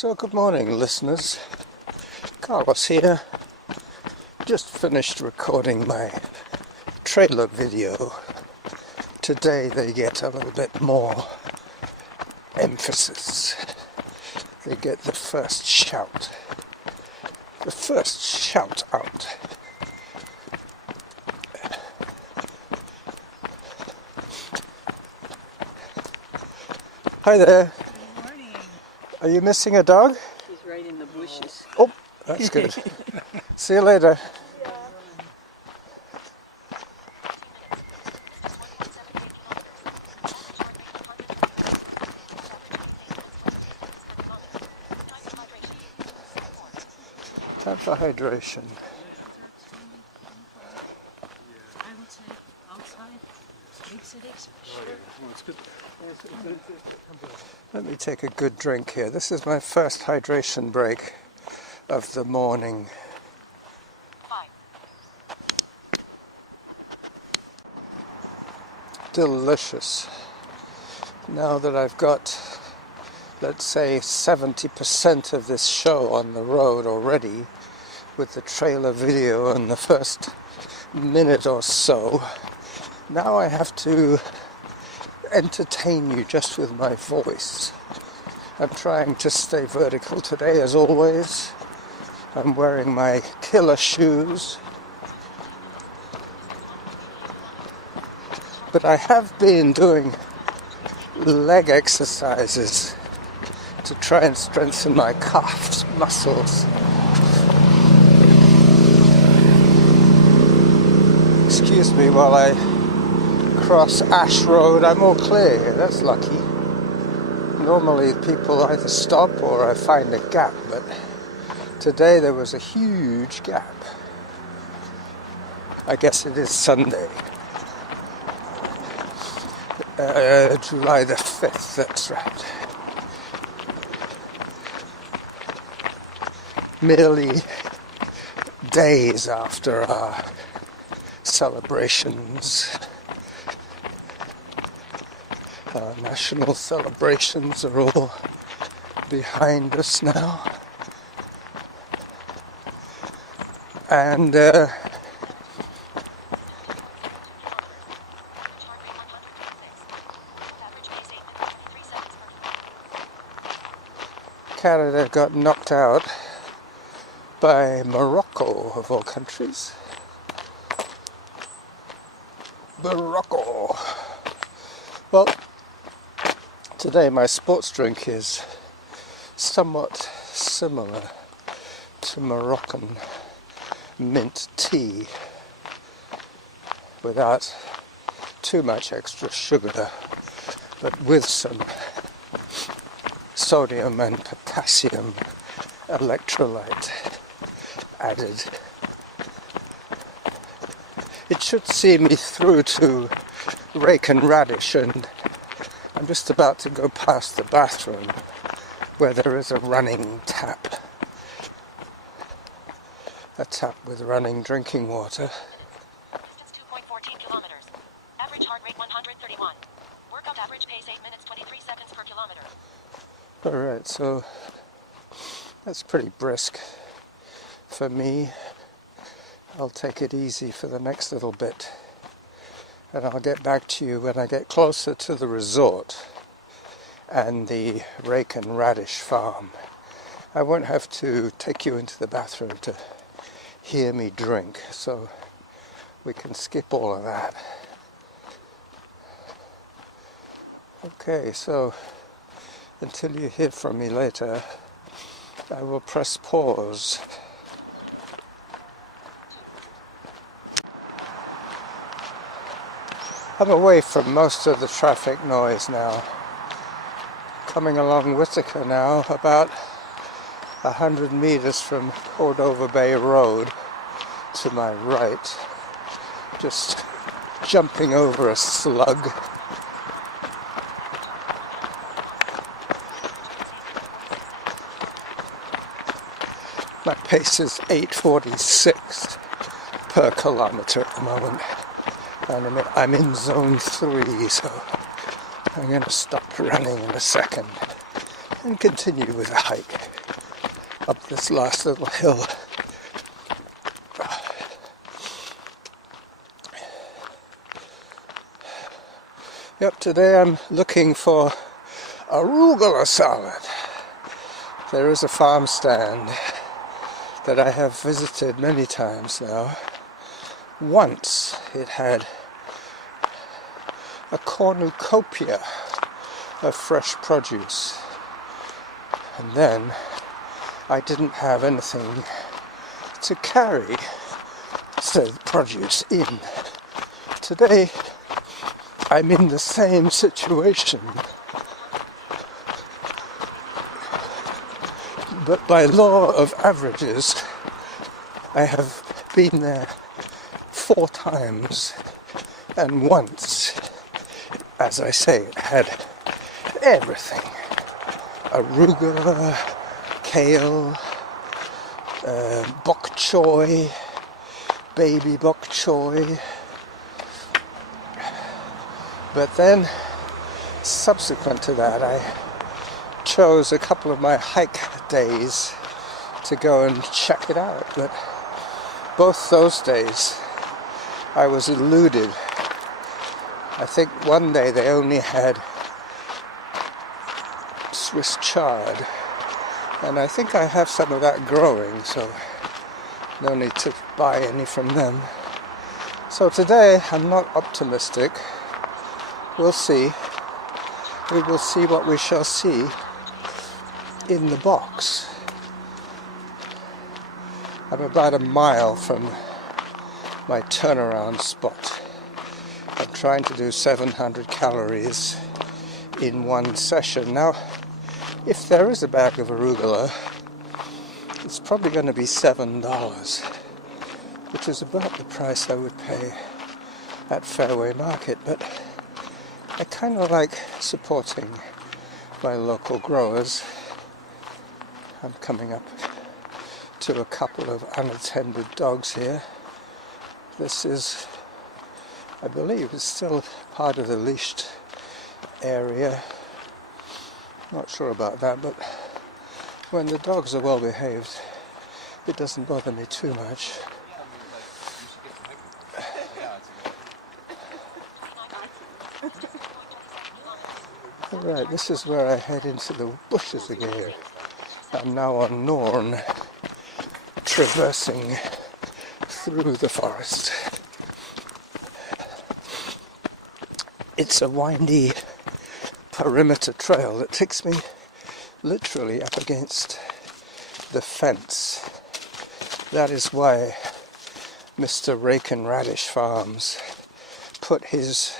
So good morning, listeners. Carlos here. Just finished recording my trailer video. Today they get a little bit more emphasis. They get the first shout. The first shout out. Hi there. Good morning. Are you missing a dog? He's right in the bushes. Oh, that's good. See you later. Time for hydration. I would say outside makes it extra. Let me take a good drink here. This is my first hydration break of the morning. Delicious. Now that I've got, let's say, 70% of this show on the road already, with the trailer video in the first minute or so, now I have to entertain you just with my voice. I'm trying to stay vertical today, as always. I'm wearing my killer shoes. But I have been doing leg exercises to try and strengthen my calf muscles. Excuse me while I cross Ash Road. I'm all clear here, that's lucky. Normally people either stop or I find a gap, but today there was a huge gap. I guess it is Sunday. July the 5th, that's right. Merely days after our celebrations. Our national celebrations are all behind us now. And Canada got knocked out by Morocco, of all countries. Morocco. Well, today my sports drink is somewhat similar to Moroccan mint tea, without too much extra sugar, but with some sodium and potassium electrolyte added. It should see me through to Rake and Radish, and I'm just about to go past the bathroom where there is a running tap. A tap with running drinking water. Distance 2.14 kilometers. Average heart rate 131. Workout average pace 8 minutes 23 seconds per kilometer. Alright, so that's pretty brisk for me. I'll take it easy for the next little bit, and I'll get back to you when I get closer to the resort and the Rake and Radish farm. I won't have to take you into the bathroom to hear me drink, so we can skip all of that. Okay, so until you hear from me later, I will press pause. I'm away from most of the traffic noise now. Coming along Whitaker now, about 100 meters from Cordova Bay Road to my right. Just jumping over a slug. My pace is 8:46 per kilometer at the moment, and I'm in zone 3, so I'm going to stop running in a second and continue with a hike up this last little hill. Yep, today I'm looking for arugula salad. There is a farm stand that I have visited many times now. Once it had a cornucopia of fresh produce, and then I didn't have anything to carry said produce in. Today I'm in the same situation, but by law of averages I have been there 4 times, and once, as I say, it had everything: arugula, kale, bok choy, baby bok choy. But then, subsequent to that, I chose a couple of my hike days to go and check it out. But both those days, I was eluded. I think one day they only had Swiss chard, and I think I have some of that growing, so no need to buy any from them. So today, I'm not optimistic. We'll see. We will see what we shall see in the box. I'm about a mile from my turnaround spot. I'm trying to do 700 calories in one session. Now, if there is a bag of arugula, it's probably going to be $7, which is about the price I would pay at Fairway Market, but I kind of like supporting my local growers. I'm coming up to a couple of unattended dogs here. This is, I believe, is still part of the leashed area. Not sure about that, but when the dogs are well behaved, it doesn't bother me too much. Alright, this is where I head into the bushes again. I'm now on Norn, traversing through the forest. It's a windy perimeter trail that takes me literally up against the fence. That is why Mr. Rake and Radish Farms put his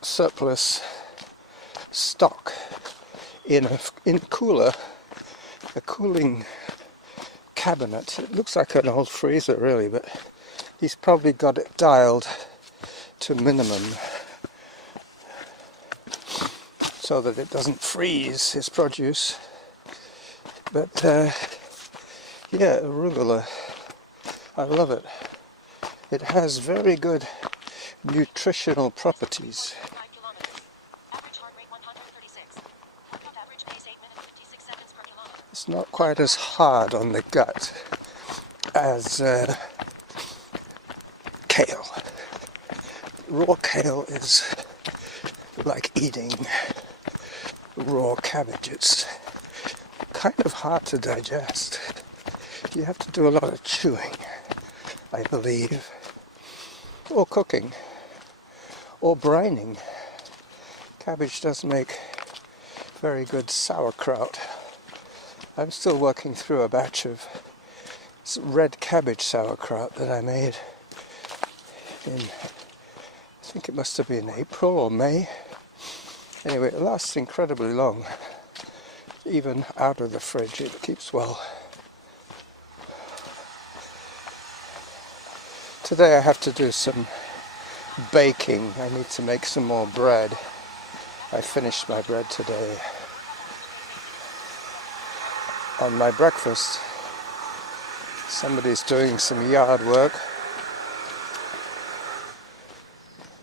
surplus stock in a cooling cabinet. It looks like an old freezer really, but he's probably got it dialed to minimum so that it doesn't freeze his produce. But yeah, arugula, I love it. It has very good nutritional properties. It's not quite as hard on the gut as kale. Raw kale is like eating raw cabbage. It's kind of hard to digest. You have to do a lot of chewing, I believe, or cooking, or brining. Cabbage does make very good sauerkraut. I'm still working through a batch of red cabbage sauerkraut that I made in, I think it must have been April or May. Anyway, it lasts incredibly long. Even out of the fridge, it keeps well. Today I have to do some baking. I need to make some more bread. I finished my bread today. On my breakfast, somebody's doing some yard work.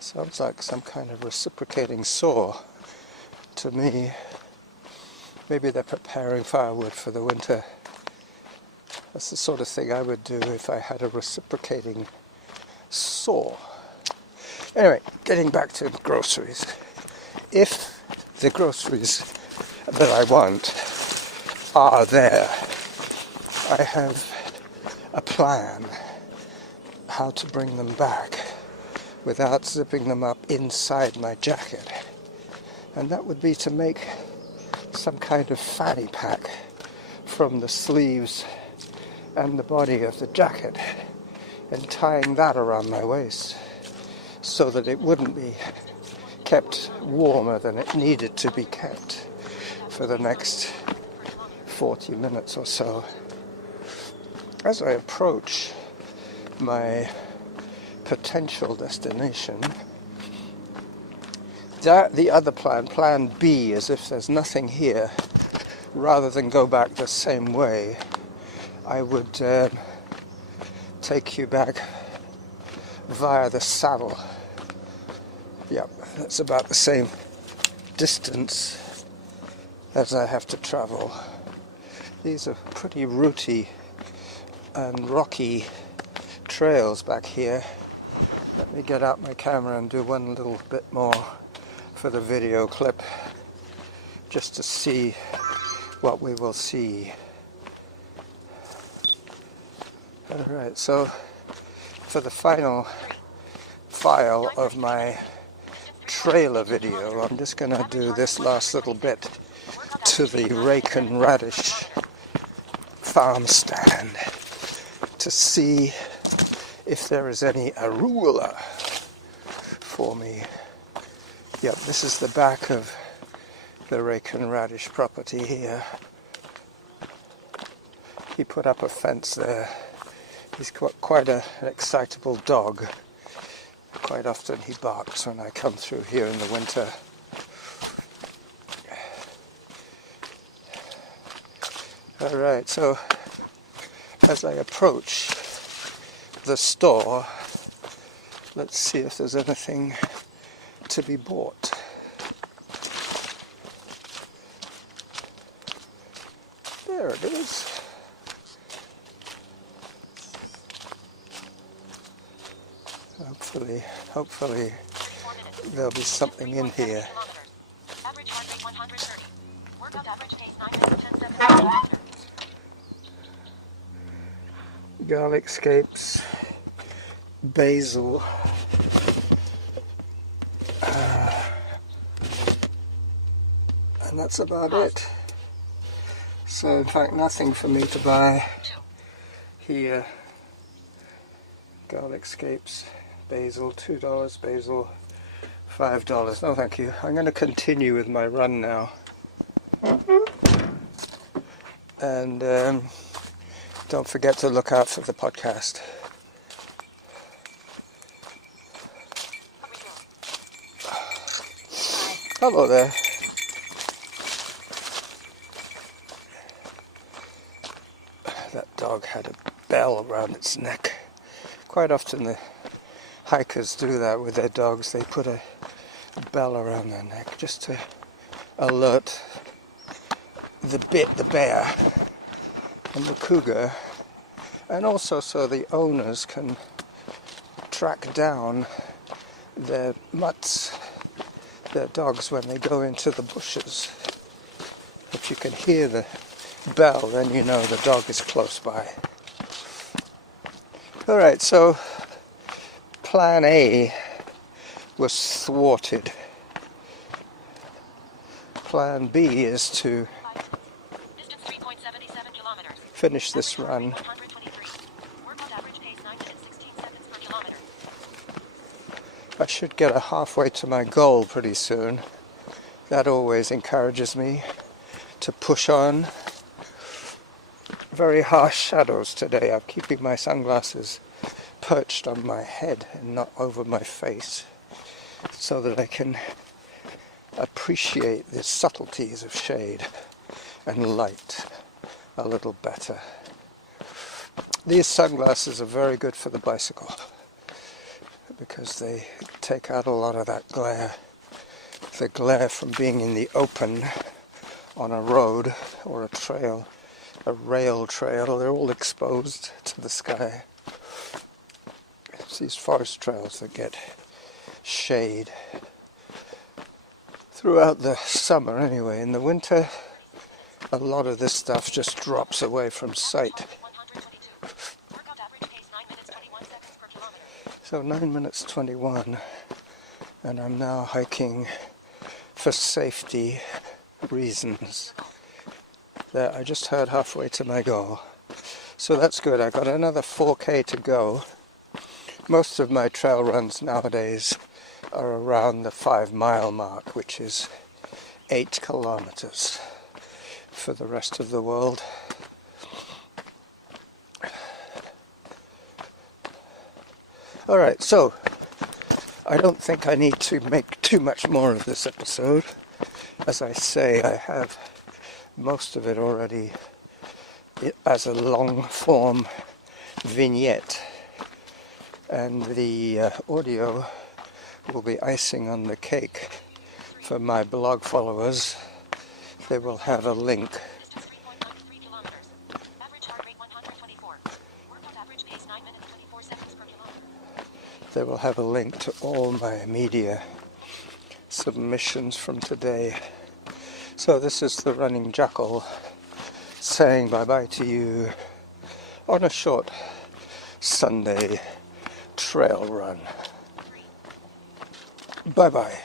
Sounds like some kind of reciprocating saw to me. Maybe they're preparing firewood for the winter. That's the sort of thing I would do if I had a reciprocating saw. Anyway, getting back to the groceries. If the groceries that I want are there, I have a plan how to bring them back without zipping them up inside my jacket. And that would be to make some kind of fanny pack from the sleeves and the body of the jacket and tying that around my waist so that it wouldn't be kept warmer than it needed to be kept for the next 40 minutes or so. As I approach my potential destination, the other plan B, is if there's nothing here, rather than go back the same way, I would take you back via the saddle. Yep, that's about the same distance as I have to travel. These are pretty rooty and rocky trails back here. Let me get out my camera and do one little bit more for the video clip, just to see what we will see. Alright, so for the final file of my trailer video, I'm just going to do this last little bit to the Rake and Radish farm stand to see if there is any arugula for me. Yep, this is the back of the Rake and Radish property here. He put up a fence there. He's quite an excitable dog. Quite often he barks when I come through here in the winter. Alright, so as I approach the store, let's see if there's anything to be bought. There it is. Hopefully there'll be something in here. Average heart rate 130. Workout average pace 9 minutes 10 seconds per kilometer. Garlic scapes, basil, and that's about it. So in fact nothing for me to buy here. Garlic scapes, basil, $2, basil, $5. No thank you. I'm going to continue with my run now. And don't forget to look out for the podcast. Hello there. That dog had a bell around its neck. Quite often the hikers do that with their dogs. They put a bell around their neck just to alert the bear and the cougar, and also so the owners can track down their mutts, their dogs, when they go into the bushes. If you can hear the bell, then you know the dog is close by. Alright, so plan A was thwarted. Plan B is to Distance 3.77 kilometers. finish this run. 123. Workout average pace 9 minutes 16 seconds per kilometer. I should get halfway to my goal pretty soon. That always encourages me to push on. Very harsh shadows today. I'm keeping my sunglasses perched on my head and not over my face, so that I can appreciate the subtleties of shade and light a little better. These sunglasses are very good for the bicycle because they take out a lot of that glare. The glare from being in the open on a road or a trail, a rail trail. They're all exposed to the sky. It's these forest trails that get shade throughout the summer anyway. In the winter, a lot of this stuff just drops away from sight. So 9 minutes 21, and I'm now hiking for safety reasons. There, I just heard halfway to my goal. So that's good. I got another 4K to go. Most of my trail runs nowadays are around the 5-mile mark, which is 8 kilometers for the rest of the world. Alright, so I don't think I need to make too much more of this episode. As I say, I have most of it already as a long form vignette, and the audio will be icing on the cake for my blog followers. They will have a link. They will have a link to all my media submissions from today. So this is the Running Jackal saying bye-bye to you on a short Sunday trail run. Bye-bye.